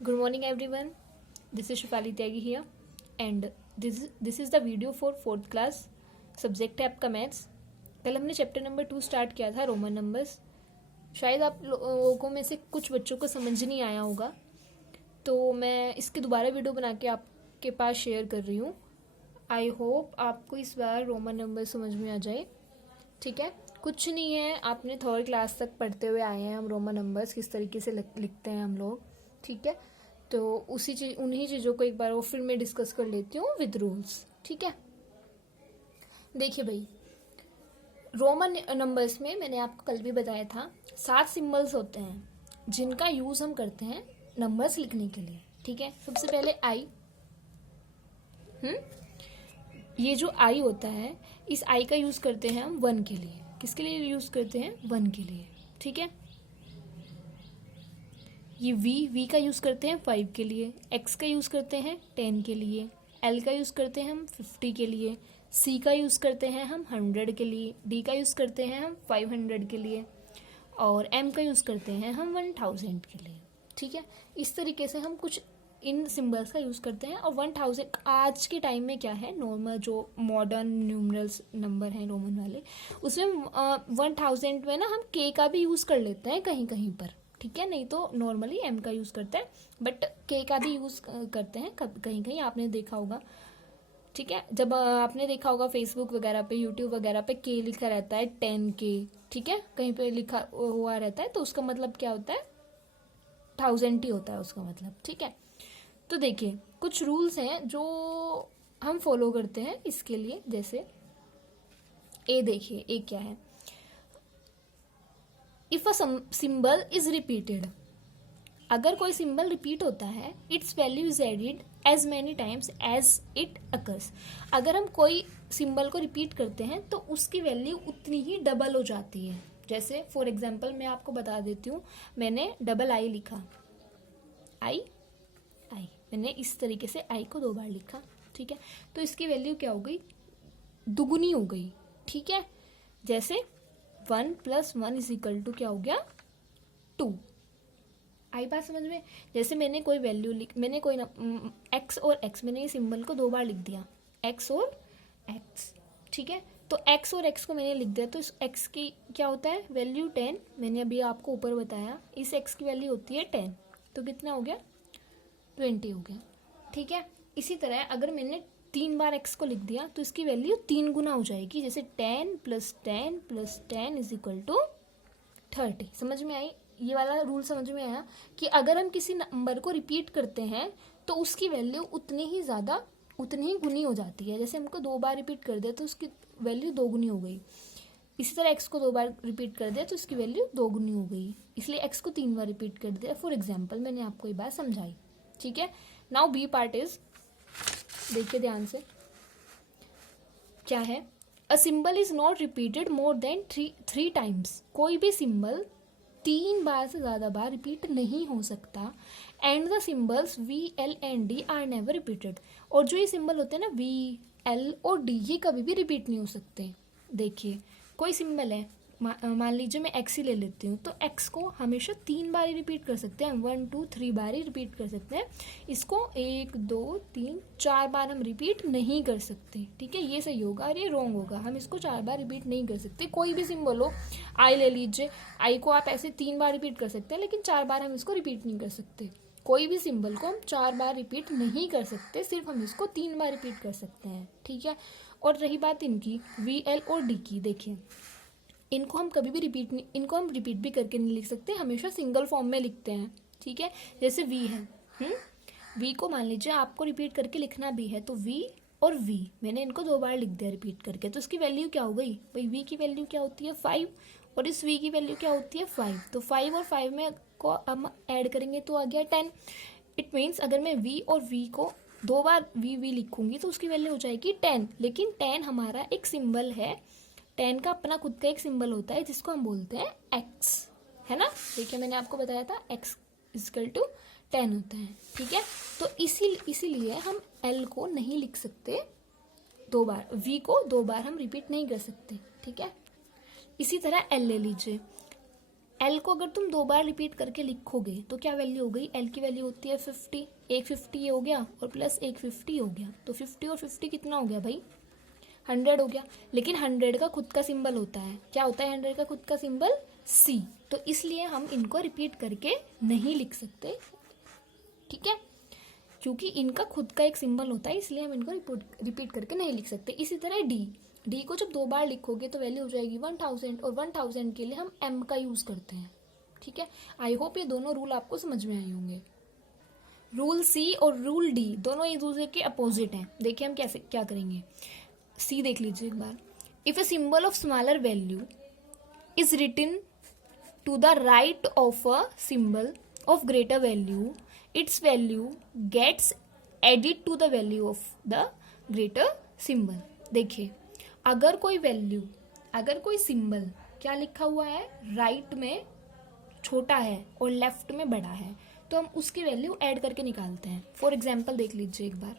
Good morning, everyone. This is Shifali Tyagi here, and this is the video for fourth class. Subject है आपका maths. कल हमने chapter number 2 start किया था, Roman numbers. शायद आप लोगों में से कुछ बच्चों को समझ नहीं आया होगा, तो मैं इसकी दोबारा वीडियो बना के आपके पास शेयर कर रही हूँ. आई होप आपको इस बार रोमन नंबर समझ में आ जाए. ठीक है, कुछ नहीं है, आपने थर्ड क्लास तक पढ़ते हुए आए हैं. हम रोमन नंबर्स किस तरीके से लिखते हैं हम लोग. ठीक है, तो उन्हीं चीज़ों को एक बार वो फिर मैं डिस्कस कर लेती हूँ विद रूल्स. ठीक है, देखिए भाई, रोमन नंबर्स में मैंने आपको कल भी बताया था 7 सिंबल्स होते हैं जिनका यूज़ हम करते हैं नंबर्स लिखने के लिए. ठीक है, सबसे पहले आई. ये जो आई होता है, इस आई का यूज़ करते हैं हम 1 के लिए. किसके लिए यूज़ करते हैं? 1 के लिए. ठीक है, ये वी का यूज़ करते हैं 5 के लिए. एक्स का यूज़ करते हैं 10 के लिए. एल का यूज़ करते हैं हम 50 के लिए. सी का यूज़ करते हैं हम 100 के लिए. डी का यूज़ करते हैं हम 500 के लिए. और एम का यूज़ करते हैं हम 1000 के लिए. ठीक है, इस तरीके से हम कुछ इन सिंबल्स का यूज़ करते हैं. और 1000 आज के टाइम में क्या है, नॉर्मल जो मॉडर्न न्यूमरल्स नंबर हैं रोमन वाले, उसमें 1000 में ना हम के का भी यूज़ कर लेते हैं कहीं कहीं पर. ठीक है, नहीं तो नॉर्मली एम का यूज़ करते हैं, बट के का भी यूज़ करते हैं कहीं कहीं, आपने देखा होगा. ठीक है, जब आपने देखा होगा फेसबुक वगैरह पे, यूट्यूब वगैरह पे के लिखा रहता है 10K. ठीक है, कहीं पे लिखा हुआ रहता है, तो उसका मतलब क्या होता है? 1000 ही होता है उसका मतलब. ठीक है, तो देखिए कुछ रूल्स हैं जो हम फॉलो करते हैं इसके लिए. जैसे ए, देखिए ए क्या है. If a symbol is repeated, अगर कोई सिंबल रिपीट होता है, its value is added as many times as it occurs. अगर हम कोई सिंबल को रिपीट करते हैं तो उसकी वैल्यू उतनी ही डबल हो जाती है. जैसे फॉर एग्जांपल मैं आपको बता देती हूँ, मैंने डबल आई लिखा, आई आई, मैंने इस तरीके से आई को 2 बार लिखा. ठीक है, तो इसकी वैल्यू क्या हो गई? दुगुनी हो गई. ठीक है, जैसे 1 + 1 = क्या हो गया? 2. आई बात समझ में? जैसे मैंने कोई वैल्यू मैंने कोई एक्स और एक्स, मैंने ये सिंबल को 2 बार लिख दिया, एक्स और एक्स. ठीक है, तो एक्स और एक्स को मैंने लिख दिया, तो इस एक्स की क्या होता है वैल्यू? 10. मैंने अभी आपको ऊपर बताया, इस एक्स की वैल्यू होती है 10, तो कितना हो गया? 20 हो गया. ठीक है, इसी तरह अगर मैंने 3 बार एक्स को लिख दिया तो इसकी वैल्यू 3 गुना हो जाएगी. जैसे 10 + 10 + 10 = 30. समझ में आई? ये वाला रूल समझ में आया कि अगर हम किसी नंबर को रिपीट करते हैं तो उसकी वैल्यू उतनी ही गुनी हो जाती है. जैसे हमको 2 बार रिपीट कर दिया तो उसकी वैल्यू 2 गुनी हो गई. इसी तरह एक्स को 2 बार रिपीट कर दिया तो उसकी वैल्यू 2 गुनी हो गई. इसलिए एक्स को 3 बार रिपीट कर दिया. फॉर एग्जाम्पल मैंने आपको ये बात समझाई. ठीक है, नाउ बी पार्ट इज, देखिए ध्यान से, क्या है? अ symbol is not repeated more than 3 times. कोई भी सिंबल 3 बार से ज़्यादा बार रिपीट नहीं हो सकता. And the symbols V, L and D are never repeated. और जो ये सिंबल होते हैं ना V, L और D, ये कभी भी रिपीट नहीं हो सकते. देखिए कोई सिंबल है, मान लीजिए मैं एक्स ही ले लेती हूँ, तो एक्स को हमेशा 3 बार ही रिपीट कर सकते हैं. 1 2 3 बार ही रिपीट कर सकते हैं. इसको 1 2 3 4 बार हम रिपीट नहीं कर सकते. ठीक है, ये सही होगा और ये रॉन्ग होगा. हम इसको 4 बार रिपीट नहीं कर सकते. कोई भी सिंबल हो, आई ले लीजिए, आई को आप ऐसे 3 बार रिपीट कर सकते हैं, लेकिन 4 बार हम इसको रिपीट नहीं कर सकते. कोई भी सिंबल को हम 4 बार रिपीट नहीं कर सकते, सिर्फ हम इसको 3 बार रिपीट कर सकते हैं. ठीक है, और रही बात इनकी V, L और D की, देखिए इनको हम कभी भी इनको हम रिपीट भी करके नहीं लिख सकते, हमेशा सिंगल फॉर्म में लिखते हैं. ठीक है, जैसे V है, V को मान लीजिए आपको रिपीट करके लिखना भी है, तो V और V मैंने इनको 2 बार लिख दिया रिपीट करके, तो उसकी वैल्यू क्या हो गई भाई? V की वैल्यू क्या होती है? 5. और इस V की वैल्यू क्या होती है? 5. तो 5 और 5 में को हम ऐड करेंगे तो आ गया 10. इट मीन्स अगर मैं V और V को 2 बार V लिखूंगी तो उसकी वैल्यू हो जाएगी 10. लेकिन 10 हमारा एक सिंबल है, 10 का अपना खुद का एक सिंबल होता है जिसको हम बोलते हैं x, है ना? देखिए मैंने आपको बताया था x = 10 होता है. ठीक है, तो इसीलिए हम l को नहीं लिख सकते 2 बार, v को 2 बार हम रिपीट नहीं कर सकते. ठीक है, इसी तरह l ले लीजिए. एल को अगर तुम 2 बार रिपीट करके लिखोगे तो क्या वैल्यू हो गई, एल की वैल्यू होती है 50, एक 50 ये हो गया और प्लस एक 50 हो गया, तो 50 और 50 कितना हो गया भाई, 100 हो गया। लेकिन 100 का खुद का सिंबल होता है, क्या होता है 100 का खुद का सिंबल, सी, तो इसलिए हम इनको रिपीट करके नहीं लिख सकते, ठीक है, क्योंकि इनका खुद का एक सिंबल होता है, इसलिए हम इनको रिपीट करके नहीं लिख सकते। इसी तरह डी को जब 2 बार लिखोगे तो वैल्यू हो जाएगी 1000, और 1000 के लिए हम एम का यूज करते हैं, ठीक है। आई होप ये दोनों रूल आपको समझ में आए होंगे। रूल सी और रूल डी दोनों एक दूसरे के अपोजिट हैं। देखिए हम कैसे क्या करेंगे, सी देख लीजिए एक बार। If a symbol of smaller value is written to the right of a symbol of greater value, its value gets added to the value of the greater symbol। देखिए अगर कोई सिंबल क्या लिखा हुआ है, राइट में छोटा है और लेफ्ट में बड़ा है, तो हम उसकी वैल्यू ऐड करके निकालते हैं। फॉर एग्जाम्पल देख लीजिए एक बार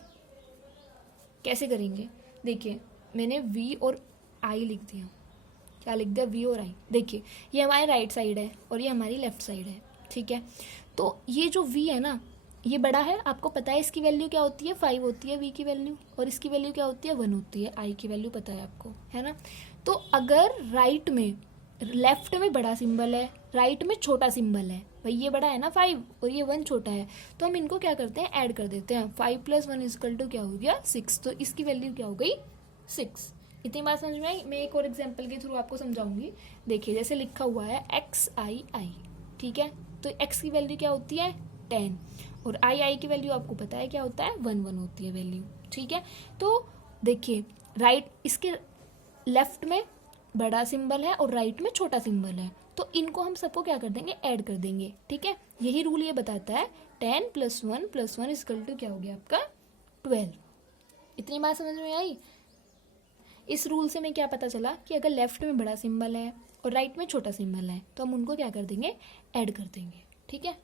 कैसे करेंगे। देखिए मैंने V और I लिख दिया, क्या लिख दिया, V और I। देखिए ये हमारी राइट साइड है और ये हमारी लेफ्ट साइड है, ठीक है। तो ये जो V है ना, ये बड़ा है, आपको पता है इसकी वैल्यू क्या होती है, 5 होती है V की वैल्यू, और इसकी वैल्यू क्या होती है, 1 होती है, I की वैल्यू पता है आपको, है ना। तो अगर लेफ्ट में बड़ा सिंबल है, राइट में छोटा सिंबल है, भाई ये बड़ा है ना 5 और ये 1 छोटा है, तो हम इनको क्या करते हैं, ऐड कर देते हैं। 5 + 1 = क्या हो गया, 6, तो इसकी वैल्यू क्या हो गई, 6। इतनी बात समझ में आई। मैं एक और एग्जाम्पल के थ्रू आपको समझाऊंगी। देखिए जैसे लिखा हुआ है XII, ठीक है, तो x की वैल्यू क्या होती है, 10, और आई की वैल्यू आपको पता है क्या होता है, 1 होती है वैल्यू, ठीक है। तो देखिए इसके लेफ्ट में बड़ा सिंबल है और राइट में छोटा सिंबल है, तो इनको हम सबको क्या कर देंगे, ऐड कर देंगे, ठीक है। यही रूल ये बताता है 10 + 1 + 1 = क्या हो गया आपका, 12। इतनी बात समझ में आई। इस रूल से हमें क्या पता चला कि अगर लेफ्ट में बड़ा सिंबल है और राइट में छोटा सिंबल है तो हम उनको क्या कर देंगे, ऐड कर देंगे, ठीक है।